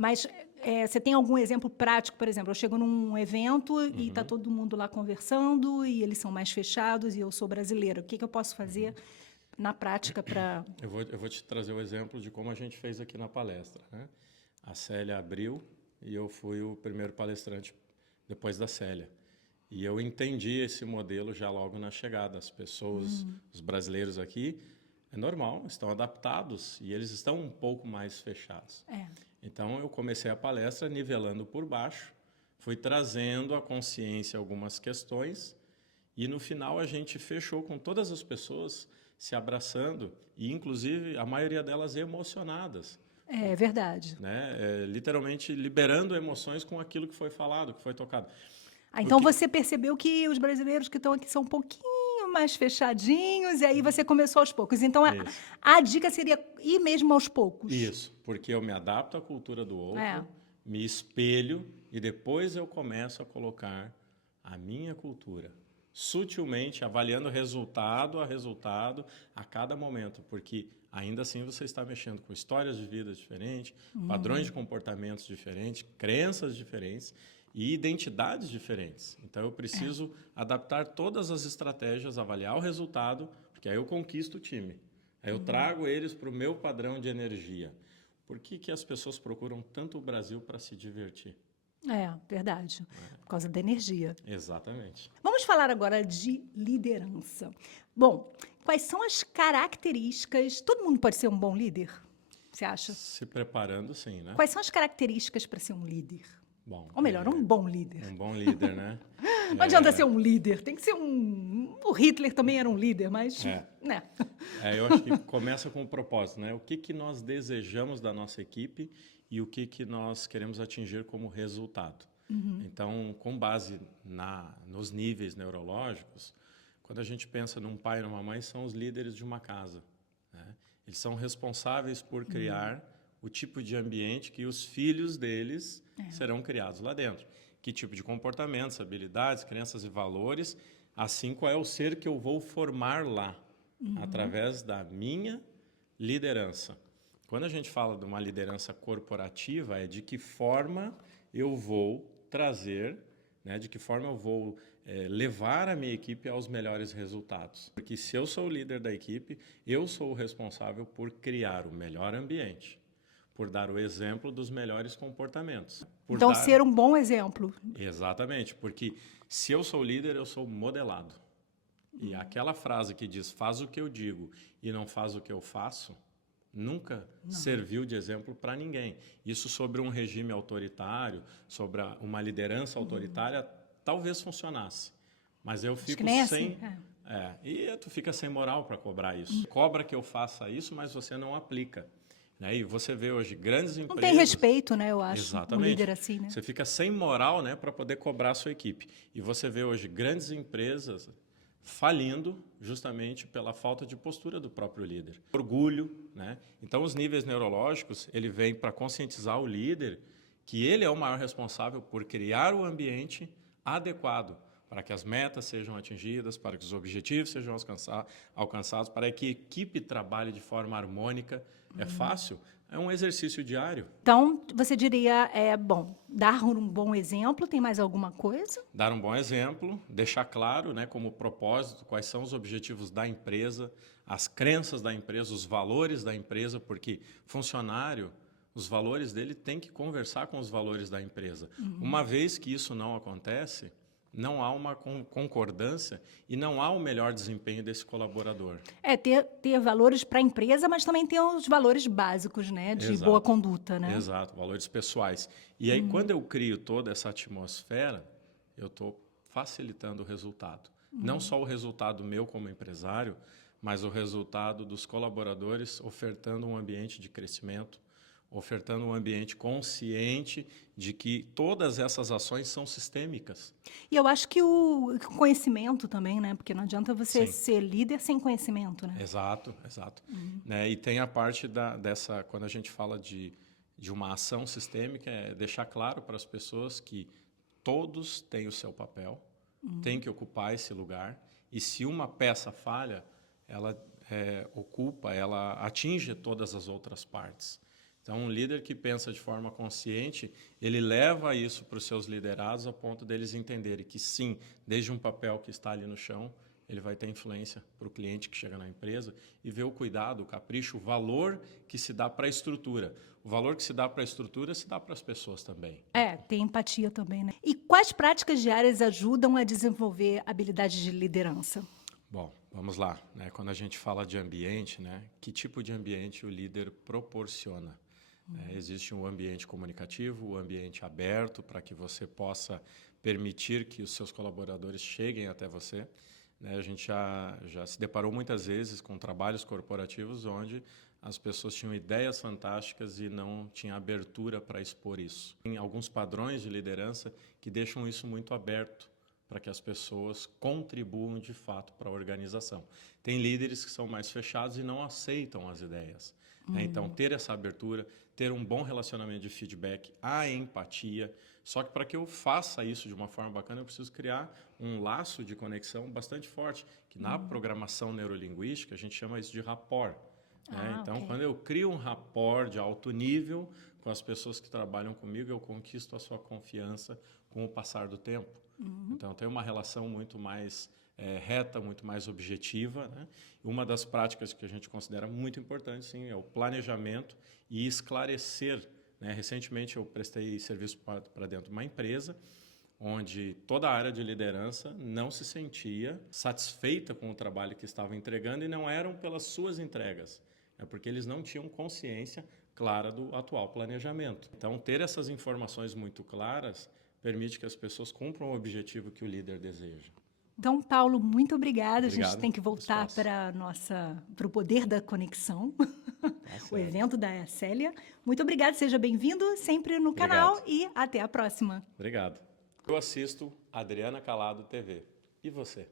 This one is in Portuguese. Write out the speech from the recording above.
Mas você tem algum exemplo prático, por exemplo, eu chego num evento e está Uhum, todo mundo lá conversando e eles são mais fechados e eu sou brasileira. O que eu posso fazer uhum. na prática para... Eu vou te trazer o exemplo de como a gente fez aqui na palestra, né? A Célia abriu e eu fui o primeiro palestrante depois da Célia. E eu entendi esse modelo já logo na chegada. As pessoas, os brasileiros aqui, é normal, estão adaptados e eles estão um pouco mais fechados. É, Então eu comecei a palestra nivelando por baixo, fui trazendo à consciência algumas questões e no final a gente fechou com todas as pessoas se abraçando e inclusive a maioria delas emocionadas, é verdade. né? Literalmente liberando emoções com aquilo que foi falado, que foi tocado. Ah, então Porque você percebeu que os brasileiros que estão aqui são um pouquinho mais fechadinhos, e aí você começou aos poucos. Então, isso. a dica seria ir mesmo aos poucos. Isso, porque eu me adapto à cultura do É. outro, me espelho e depois eu começo a colocar a minha cultura, sutilmente avaliando resultado a resultado a cada momento, porque ainda assim você está mexendo com histórias de vida diferentes, padrões de comportamentos diferentes, crenças diferentes e identidades diferentes. Então eu preciso adaptar todas as estratégias, avaliar o resultado, porque aí eu conquisto o time. Aí eu trago eles para o meu padrão de energia. Por que as pessoas procuram tanto o Brasil para se divertir? É, verdade. Por causa da energia. Exatamente. Vamos falar agora de liderança. Bom, quais são as características? Todo mundo pode ser um bom líder? Você acha? Se preparando, sim, né? Quais são as características para ser um líder? Bom, Ou melhor, um bom líder. um bom líder, né? Não adianta ser um líder, tem que ser um. O Hitler também era um líder, mas. É, Né? eu acho que começa com o propósito, né? O que nós desejamos da nossa equipe e o que nós queremos atingir como resultado. Então, com base nos níveis neurológicos, quando a gente pensa num pai e numa mãe, são os líderes de uma casa, né? Eles são responsáveis por criar o tipo de ambiente que os filhos deles serão criados lá dentro. Que tipo de comportamentos, habilidades, crenças e valores, assim qual é o ser que eu vou formar lá, através da minha liderança. Quando a gente fala de uma liderança corporativa, é de que forma eu vou trazer, né, de que forma eu vou levar a minha equipe aos melhores resultados. Porque se eu sou o líder da equipe, eu sou o responsável por criar o melhor ambiente, por dar o exemplo dos melhores comportamentos, por Então, dar... ser um bom exemplo. Exatamente, porque se eu sou líder, eu sou modelado. E aquela frase que diz faz o que eu digo e não faz o que eu faço, nunca serviu de exemplo para ninguém. Isso sobre um regime autoritário, sobre uma liderança autoritária, talvez funcionasse. Mas eu Acho que fico nem é assim. sem... e tu fica sem moral para cobrar isso. Cobra que eu faça isso, mas você não aplica. Né? E você vê hoje grandes Não tem empresas... respeito, né? Eu acho, um líder Exatamente. assim, né? Você fica sem moral, né, para poder cobrar a sua equipe. E você vê hoje grandes empresas falindo justamente pela falta de postura do próprio líder. Orgulho, né? Então os níveis neurológicos, ele vem para conscientizar o líder que ele é o maior responsável por criar o ambiente adequado para que as metas sejam atingidas, para que os objetivos sejam alcançados, para que a equipe trabalhe de forma harmônica. É fácil? É um exercício diário. Então, você diria, bom, dar um bom exemplo, tem mais alguma coisa? Dar um bom exemplo, deixar claro, né, como propósito, quais são os objetivos da empresa, as crenças da empresa, os valores da empresa, porque funcionário, os valores dele têm que conversar com os valores da empresa. Uma vez que isso não acontece, não há uma concordância e não há o melhor desempenho desse colaborador. Ter valores para a empresa, mas também ter os valores básicos, né? De boa Exato, conduta, né? exato, valores pessoais. E aí, quando eu crio toda essa atmosfera, eu estou facilitando o resultado. Não só o resultado meu como empresário, mas o resultado dos colaboradores ofertando um ambiente de crescimento, ofertando um ambiente consciente de que todas essas ações são sistêmicas. E eu acho que o conhecimento também, né? Porque não adianta você Sim. ser líder sem conhecimento, né? Exato, exato. Né? E tem a parte dessa, quando a gente fala de uma ação sistêmica, é deixar claro para as pessoas que todos têm o seu papel, têm que ocupar esse lugar, e se uma peça falha, ela ocupa, ela atinge todas as outras partes. Então, um líder que pensa de forma consciente, ele leva isso para os seus liderados a ponto deles entenderem que sim, desde um papel que está ali no chão, ele vai ter influência para o cliente que chega na empresa e ver o cuidado, o capricho, o valor que se dá para a estrutura. O valor que se dá para a estrutura se dá para as pessoas também. Tem empatia também, né? E quais práticas diárias ajudam a desenvolver habilidades de liderança? Bom, vamos lá. Né? Quando a gente fala de ambiente, né? Que tipo de ambiente o líder proporciona? Existe um ambiente comunicativo, um ambiente aberto para que você possa permitir que os seus colaboradores cheguem até você. Né? A gente já se deparou muitas vezes com trabalhos corporativos onde as pessoas tinham ideias fantásticas e não tinham abertura para expor isso. Tem alguns padrões de liderança que deixam isso muito aberto para que as pessoas contribuam de fato para a organização. Tem líderes que são mais fechados e não aceitam as ideias. Então, ter essa abertura, ter um bom relacionamento de feedback, a empatia. Só que para que eu faça isso de uma forma bacana, eu preciso criar um laço de conexão bastante forte, que na programação neurolinguística a gente chama isso de rapport. Então, ok. quando eu crio um rapport de alto nível com as pessoas que trabalham comigo, eu conquisto a sua confiança com o passar do tempo. Então, eu tenho uma relação muito mais reta, muito mais objetiva. Né? Uma das práticas que a gente considera muito importante, sim, é o planejamento e esclarecer. Né? Recentemente, eu prestei serviço para dentro de uma empresa onde toda a área de liderança não se sentia satisfeita com o trabalho que estava entregando e não eram pelas suas entregas, é porque eles não tinham consciência clara do atual planejamento. Então, ter essas informações muito claras permite que as pessoas cumpram o objetivo que o líder deseja. Então, Paulo, muito obrigada. A gente Obrigado tem que pelo voltar espaço. para o poder da conexão, Tá o certo. evento da Célia. Muito obrigada, seja bem-vindo sempre no canal e até a próxima. Obrigado. Eu assisto Adriana Calado TV. E você?